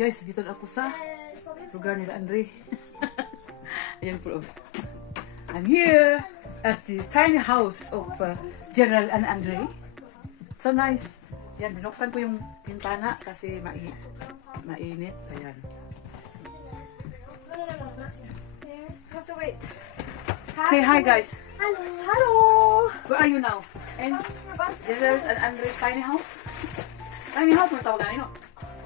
Guys, dito na ako sa lugar nila Andre. Ayan po. I'm here at the tiny house of Gerald and Andre. So nice. Ayan, binuksan ko yung pintana kasi mainit. Ayan. Have to wait. Say hi guys. Hello. Hello. Where are you now? And Gerald and Andre's tiny house? Tiny house mo tawag na, no?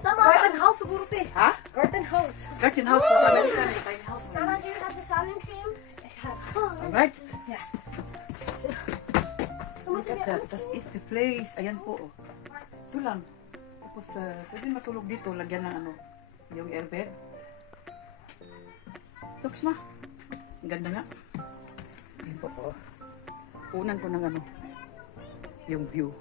Garden house siguro te. Ha? Garden house. Garden house sa Amerika, tiny house. Mama, do you have the sun cream? Alright. Yeah. Look at that. That is the place. Ayan po. Oh. Ito lang. Tapos, pwede matulog dito. Lagyan ng ano, yung airbed. Toks na. Ang ganda nga. Ayan po. Oh. Punan ko ng ano, yung view.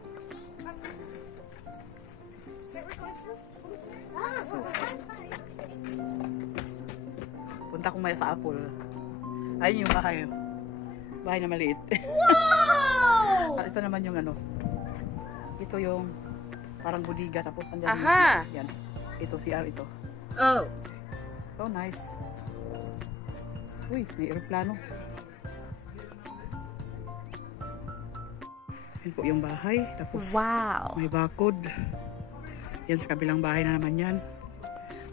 So, punta ko maya sa Apple. Ayun yung bahay. Bahay na maliit. Wow! At ito naman yung ano. Ito yung parang budiga. Tapos andyan yung, yan. Ito CR ito. Oh. Oh, nice. Uy, may aeroplano. Yan po yung bahay. Tapos wow. May bakod. Yan sa kabilang bahay na naman yan.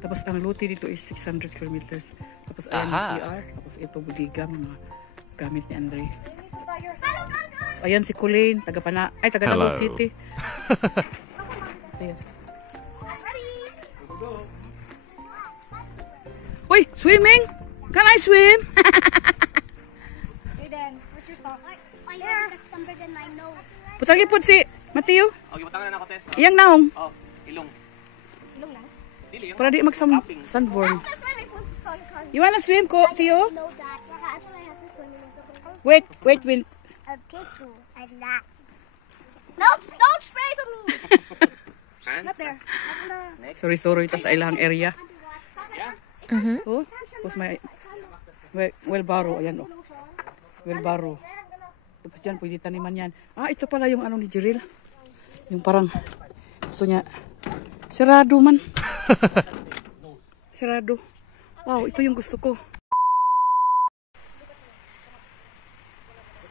Tapos ang luti dito is 600 square meters. Tapos ayan yung CR. Tapos ito budiga, mga gamit ni Andre. So, ayan si Colleen, taga Davao City. Ayan. Uy, swimming! Can I swim? Aiden, where's your stop? There. Pusagi po si Mateo. Okay, butangan na ako, Tess. Iyang naong. Oh, ilong. Ilong lang? Dili, yung Para di mag-sunburn. You wanna swim, Tio? Wait. Okay, too. Like that. No, don't spray to me. Not there. Sorry, ito sa ilang area. Yeah. Oh, tapos may wheelbarrow, ayan oh. Wheelbarrow. Tapos dyan, pwede taniman yan. Ah, ito pala yung ano ni Jiril. Yung parang, gusto niya, sarado man. Sarado. Wow, ito yung gusto ko.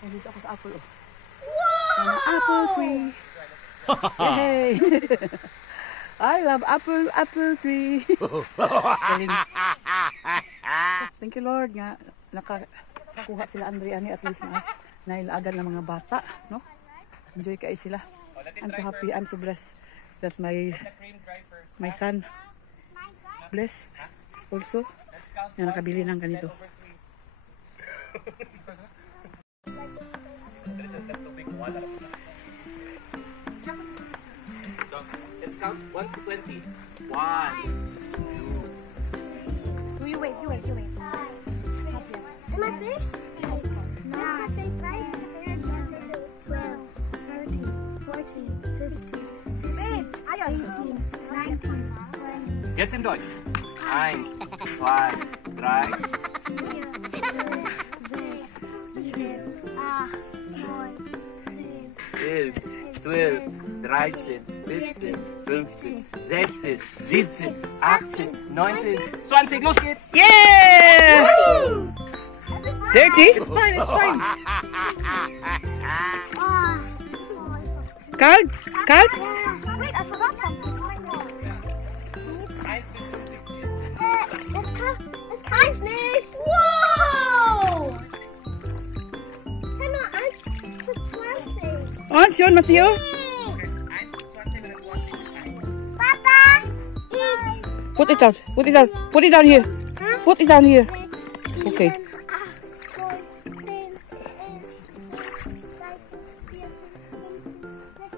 Dito ako sa apple oh. Wow! Apple tree. Yay! I love apple tree. Thank you Lord nga nakakuha sila Andre ani at least na nailagan ng mga bata, no? Enjoy kayo sila. I'm so happy, I'm so blessed that my son blessed also na nakabili ng ganito. Let's count 1 to 20. 1, 2. You wait. In my face? 8, 9, my face, right? 12, 13, 14, 15, 16, 18, 19, 20. Jetzt im Deutsch. 1, 2, 3. 6, 7, 8, 9, 10, 11, 12, 13, 14, 15, 16, 17, 18, 19, 20. Los geht's! Yeah! 30? It's fine, it's fine. Carl? Wait, I forgot something. Das kann ich nicht. Wow! Kann nur 1 zu 20. On, yun, Mateo. Papa, Put it down here. Put it down here. Okay. 8, 9, 10, 11, 12, 13, 14,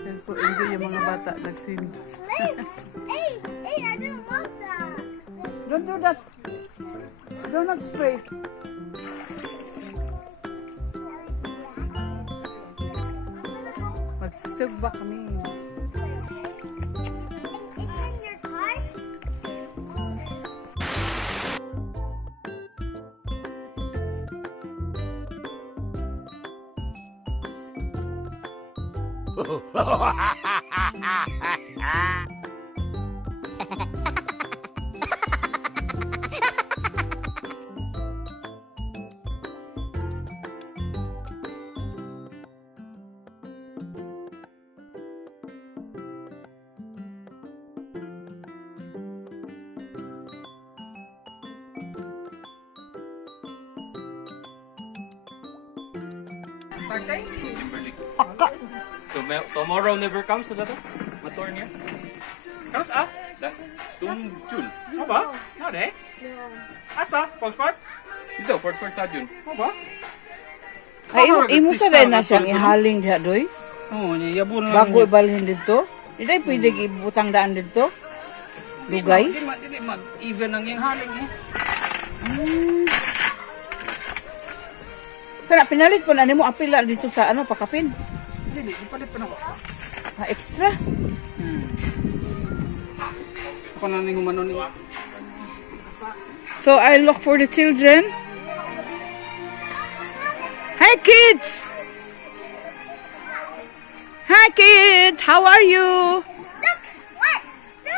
15, 16. So, enjoy yung mga bata nag-swim. Hey, I didn't want that. Don't do that. Do not spray. Tugba kami. It's in your car? Start tayo. Tomorrow never comes, sa dato? Mator niya? Kanas Das, June. Ano ba? Nade? Asa? Foxpot? Dito, Fort Sport Stadium. Ano ba? Ay, imo sa rin na siyang ihaling diha doy. Oo, yabon lang. Bago ibalhin dito. Hindi pwede ibutang daan dito. Lugay. Dili mag-even ang yung haling eh. Kana pinalit po na nimo apila dito sa ano pakapin. Dili, ipalit pa na ko. Extra. Ako na ning humano ni. So I look for the children. Hi kids. Hi kids. How are you? Look! 1, 2,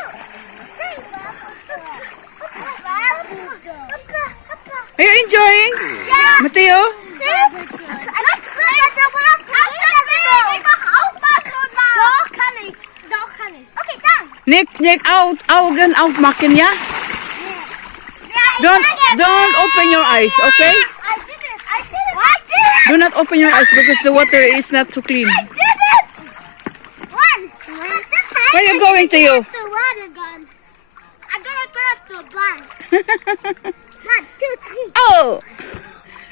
3. Are you enjoying? Yeah. Mateo? Nick augen auf machen, ja? Don't open your eyes, okay? I did it! Do not open your eyes because the water is not so clean. I did it! 1. Where are you going to you? The water gun. I'm gonna put up the gun. 1, 2, 3. Oh!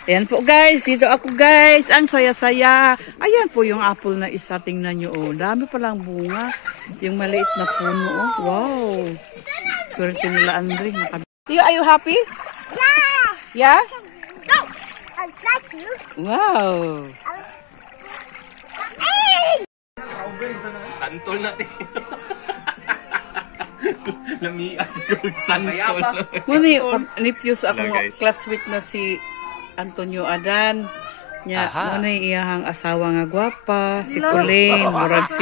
Ayan po guys, dito ako guys. Ang saya-saya. Ayan po yung apple na isa. Tingnan nyo oh. Dami palang bunga. Yung maliit na puno oh. Wow! Swerte nila Andre. Are you happy? Yeah! Yeah? Go! I'll smash you. Wow! Hey! Santol natin. Lamias yung santol. Muni, nipyos ako Hello, guys. classmate na si Antonio Adan. Nya, muna iyahang asawa nga gwapa, si Colleen, murag si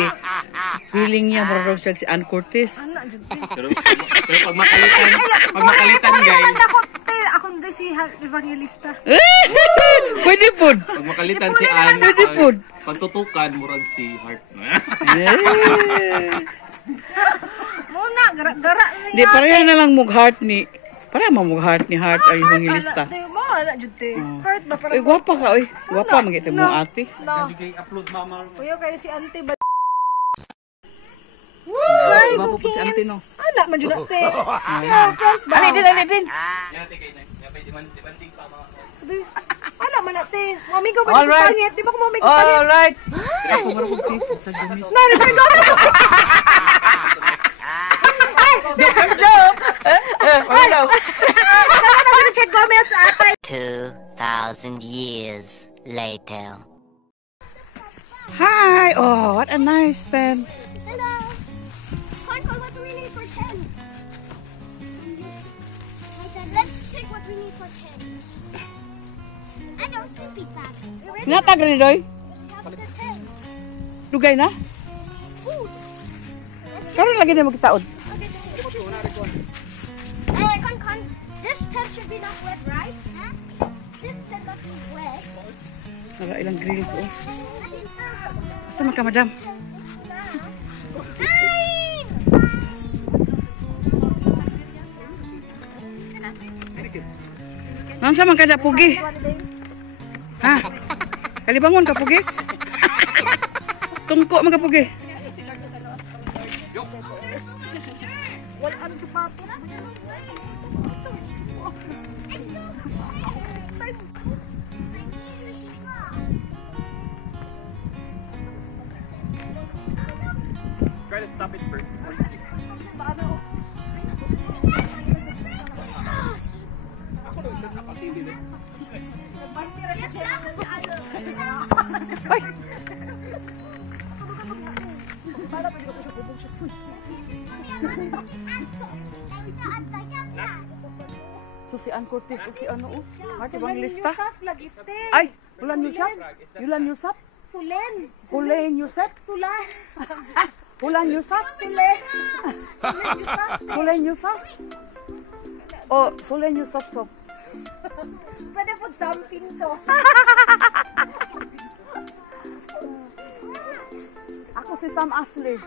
feeling niya murag siya si Ann Curtis. Pero pag makalitan guys. Ako hindi si Evangelista. Pwede po. Pag makalitan si Ann, Pwede po. pagtutukan, murag si Heart. Muna, gara-gara Di, pareha na lang mug-heart ni, pareha mamug-heart ni Heart ay evangelista. mo, wala dyan te. Heart ba para Uy, gwapa ka, uy. Gwapa, magkita mo ate. upload mama. Kuya kayo si Auntie ba? Gwapa po si ate, no? Anak, madyo na te. Yeah, friends ba? Ali din. Anak man na te. Mami ko ba All dito right. pangit? Di ba ko mami ko pangit? Alright. Ako marunong si sa gumis. Nani, Joke! Hello. Nani, Richard Gomez atay. 2,000 years later. Hi! Oh, what a nice stand. Hello. Corn, what do we need for 10? I said, let's pick what we need for 10. I don't think we back. You ready? Nata gani doy? Up to 10. Dugay na? Food. Karon lagi na magtaod. Hey, Con, this tent should be not wet, right? Huh? This tent must be wet. Wala ilang grills oh. Asa man ka, madam? Nang sa man kada pugi? Ha? Kalibangon ka pugi? Tungko man ka pugi? Try to stop it first before you kick. So si Ann Cortez o si ano oh. Mati bang lista? Yusuf lagi te. Ay, Ulan Yusuf? Yulan Yusuf? Sulen. Hulen Yusuf? Sulan. Ulan Yusuf? Sulen. Sulen Yusuf. Sulen Yusuf? Oh, Sulen Yusuf so. Pwede po sampin to. Ako si Sam Ashley.